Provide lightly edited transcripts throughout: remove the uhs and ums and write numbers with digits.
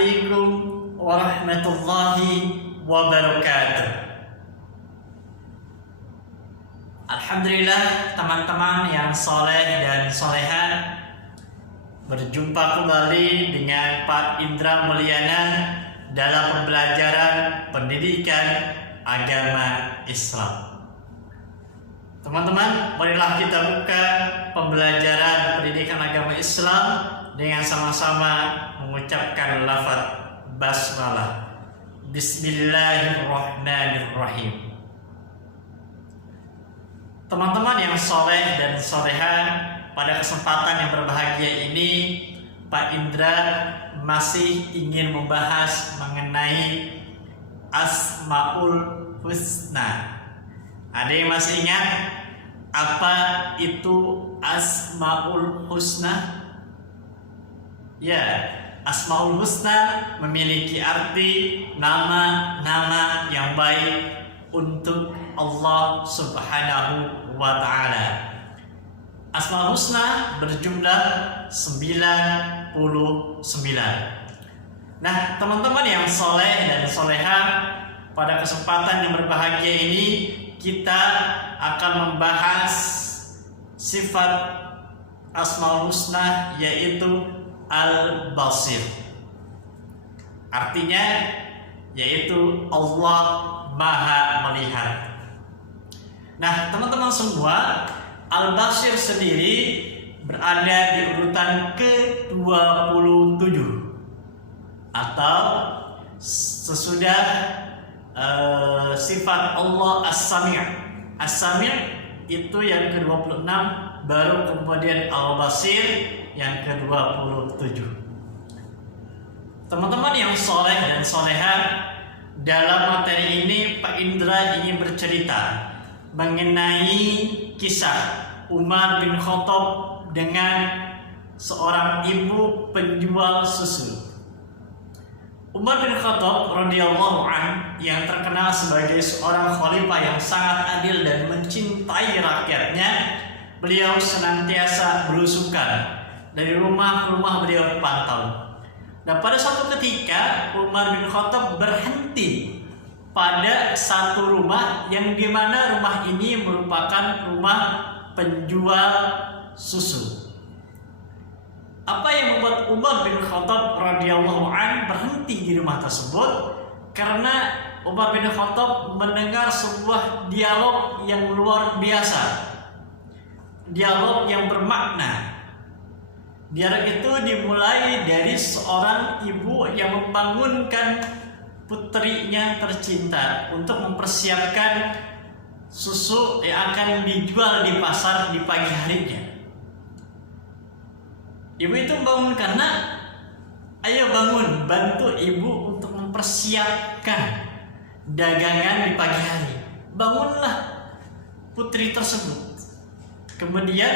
Assalamualaikum warahmatullahi wabarakatuh. Alhamdulillah teman-teman yang soleh dan soleha, berjumpa kembali dengan Pak Indra Mulyana dalam pembelajaran pendidikan agama Islam. Teman-teman, marilah kita buka pembelajaran pendidikan agama Islam dengan sama-sama mengucapkan lafaz basmalah. Bismillahirrahmanirrahim. Teman-teman yang soleh dan soleha, pada kesempatan yang berbahagia ini Pak Indra masih ingin membahas mengenai Asmaul Husna. Ada yang masih ingat apa itu Asmaul Husna? Ya, Asmaul Husna memiliki arti nama-nama yang baik untuk Allah Subhanahu wa Ta'ala. Asmaul Husna berjumlah 99. Nah, teman-teman yang soleh dan soleha, pada kesempatan yang berbahagia ini kita akan membahas sifat Asmaul Husna, yaitu Al-Basir. Artinya yaitu Allah Maha Melihat. Nah, teman-teman semua, Al-Basir sendiri berada di urutan ke-27 atau sesudah sifat Allah As-Sami'. As-Sami' itu yang ke-26, baru kemudian Al-Basir yang ke-27. Teman-teman yang soleh dan soleha, dalam materi ini Pak Indra ingin bercerita mengenai kisah Umar bin Khattab dengan seorang ibu penjual susu. Umar bin Khattab radhiyallahu an, yang terkenal sebagai seorang khalifah yang sangat adil dan mencintai rakyatnya, beliau senantiasa belusukan dari rumah ke rumah, beliau pantau. Dan pada suatu ketika Umar bin Khattab berhenti pada satu rumah yang dimana rumah ini merupakan rumah penjual susu. Apa yang membuat Umar bin Khattab radhiyallahu an berhenti di rumah tersebut? Karena Umar bin Khattab mendengar sebuah dialog yang luar biasa, dialog yang bermakna. Dialog itu dimulai dari seorang ibu yang membangunkan putrinya tercinta untuk mempersiapkan susu yang akan dijual di pasar di pagi harinya. Ibu itu membangunkan, "Nak, ayo bangun, bantu ibu untuk mempersiapkan dagangan di pagi hari." Bangunlah putri tersebut. Kemudian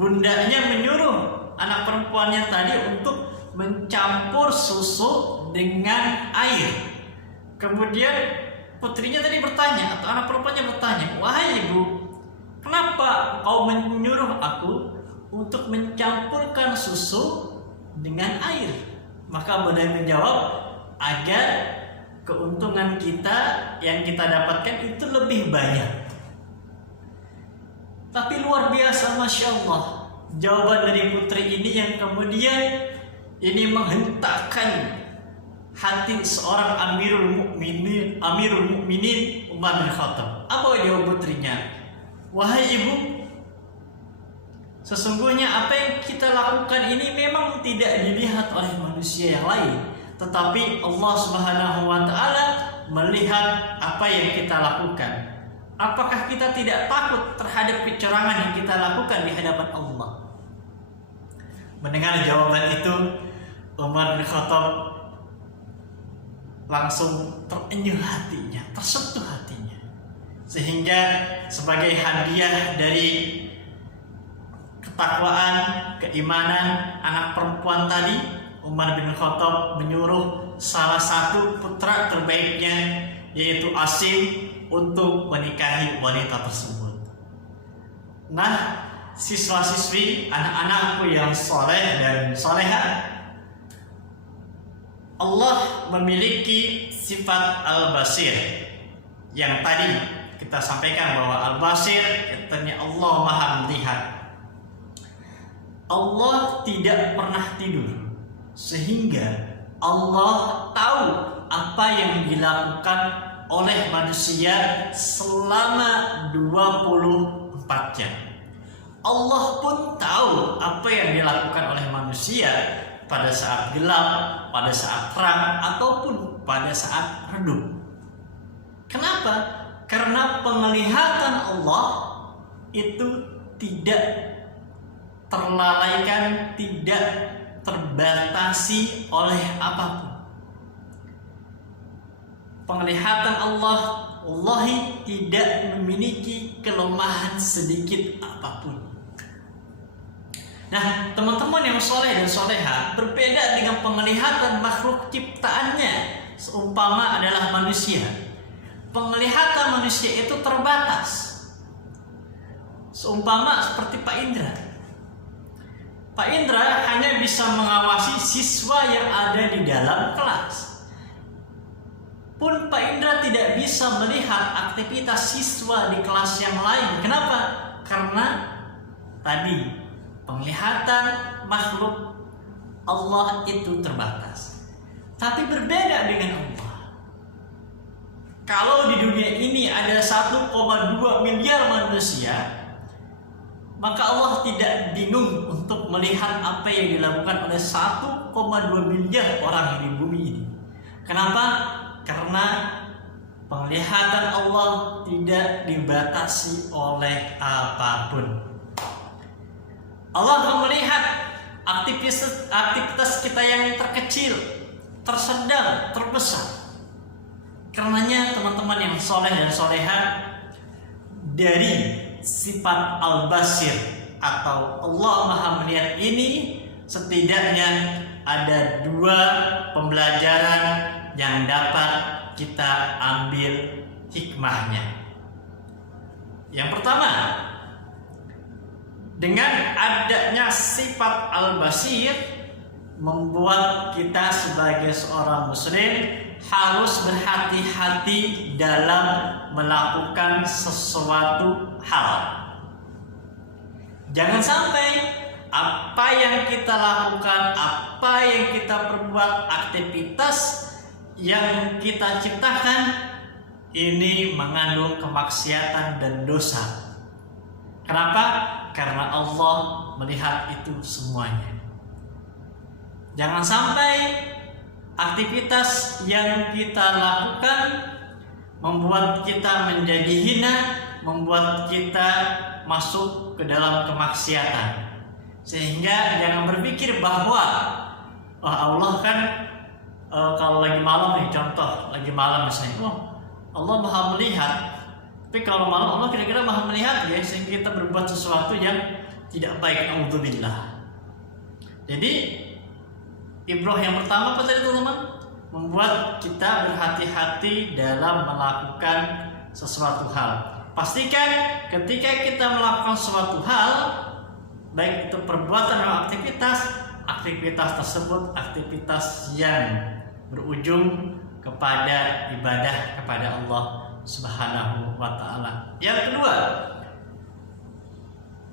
bundanya menyuruh anak perempuannya tadi untuk mencampur susu dengan air. Kemudian putrinya tadi bertanya, atau anak perempuannya bertanya, "Wahai ibu, kenapa kau menyuruh aku untuk mencampurkan susu dengan air?" Maka bunda menjawab, "Agar keuntungan kita yang kita dapatkan itu lebih banyak." Tapi luar biasa, Masya Allah, jawaban dari putri ini yang kemudian ini menghentakkan hati seorang Amirul Mukminin Umar bin Khattab. Apa jawab putrinya? "Wahai ibu, sesungguhnya apa yang kita lakukan ini memang tidak dilihat oleh manusia yang lain, tetapi Allah Subhanahu wa Ta'ala melihat apa yang kita lakukan. Apakah kita tidak takut terhadap kecurangan yang kita lakukan di hadapan Allah?" Mendengar jawaban itu, Umar bin Khattab langsung terenyuh hatinya, tersentuh hatinya, sehingga sebagai hadiah dari ketakwaan, keimanan anak perempuan tadi, Umar bin Khattab menyuruh salah satu putra terbaiknya, yaitu Asim, untuk menikahi wanita tersebut. Nah, siswa-siswi, anak-anakku yang soleh dan soleha, Allah memiliki sifat Al-Basir yang tadi kita sampaikan bahwa Al-Basir artinya Allah Maha melihat. Allah tidak pernah tidur sehingga Allah tahu apa yang dilakukan oleh manusia selama 24 jam. Allah pun tahu apa yang dilakukan oleh manusia pada saat gelap, pada saat terang, ataupun pada saat redup. Kenapa? Karena penglihatan Allah itu tidak terlalaikan, tidak terbatasi oleh apapun. Penglihatan Allah, Wallahi tidak memiliki kelemahan sedikit apapun. Nah, teman-teman yang soleh dan soleha berbeda dengan penglihatan makhluk ciptaannya, seumpama adalah manusia. Penglihatan manusia itu terbatas, seumpama seperti Pak Indra. Pak Indra hanya bisa mengawasi siswa yang ada di dalam kelas. Pun Pak Indra tidak bisa melihat aktivitas siswa di kelas yang lain. Kenapa? Karena tadi penglihatan makhluk Allah itu terbatas. Tapi berbeda dengan Allah. Kalau di dunia ini ada 1,2 miliar manusia, maka Allah tidak bingung untuk melihat apa yang dilakukan oleh 1,2 miliar orang di bumi ini. Kenapa? Karena penglihatan Allah tidak dibatasi oleh apapun. Allah melihat aktivitas kita yang terkecil, tersedang, terbesar. Karenanya teman-teman yang soleh dan soleha, dari sifat Al-Basir atau Allah Maha Melihat ini setidaknya ada 2 pembelajaran yang dapat kita ambil hikmahnya. Yang pertama, dengan adanya sifat Al-Basir membuat kita sebagai seorang muslim harus berhati-hati dalam melakukan sesuatu hal. Jangan sampai apa yang kita lakukan, apa yang kita perbuat, aktivitas yang kita ciptakan ini mengandung kemaksiatan dan dosa. Kenapa? Karena Allah melihat itu semuanya. Jangan sampai aktivitas yang kita lakukan membuat kita menjadi hina, membuat kita masuk ke dalam kemaksiatan. Sehingga jangan berpikir bahwa Allah kan kalau lagi malam nih, contoh lagi malam misalnya, Allah Maha melihat. Tapi kalau malam Allah kira-kira Maha melihat ya, sehingga kita berbuat sesuatu yang tidak baik, naudzubillah. Jadi ibrah yang pertama apa tadi teman-teman? Membuat kita berhati-hati dalam melakukan sesuatu hal. Pastikan ketika kita melakukan suatu hal, baik itu perbuatan atau aktivitas tersebut aktivitas yang berujung kepada ibadah kepada Allah Subhanahu wa ta'ala. Yang kedua,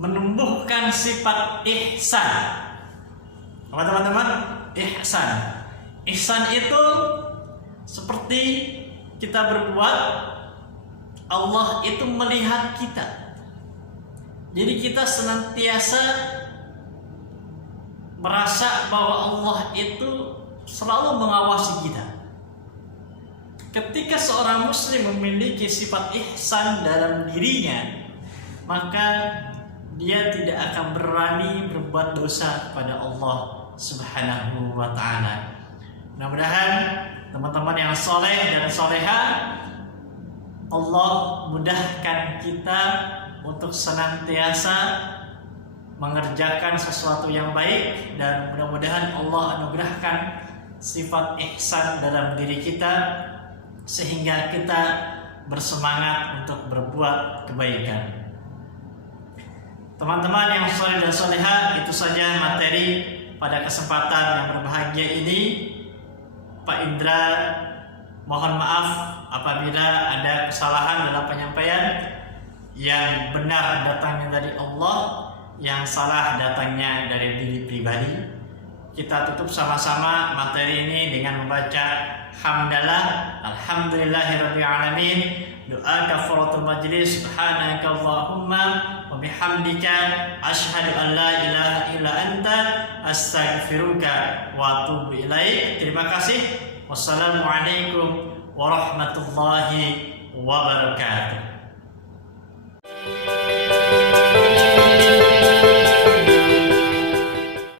menumbuhkan sifat ihsan. Apa teman-teman? Ihsan. Ihsan itu seperti kita berbuat, Allah itu melihat kita. Jadi kita senantiasa merasa bahwa Allah itu selalu mengawasi kita. Ketika seorang muslim memiliki sifat ihsan dalam dirinya, maka dia tidak akan berani berbuat dosa kepada Allah Subhanahu wa ta'ala. Mudah-mudahan teman-teman yang soleh dan soleha, Allah mudahkan kita untuk senantiasa mengerjakan sesuatu yang baik, dan mudah-mudahan Allah anugerahkan sifat ihsan dalam diri kita sehingga kita bersemangat untuk berbuat kebaikan. Teman-teman yang soleh dan soleha, itu saja materi pada kesempatan yang berbahagia ini. Pak Indra mohon maaf apabila ada kesalahan dalam penyampaian. Yang benar datangnya dari Allah, yang salah datangnya dari diri pribadi. Kita tutup sama-sama materi ini dengan membaca hamdalah, alhamdulillahirabbil alamin, doa kafaratul majlis, subhanaka Allahumma wa bihamdika asyhadu an la ilaha illa anta astaghfiruka wa atubu ilaik. Terima kasih. Wassalamualaikum warahmatullahi wabarakatuh.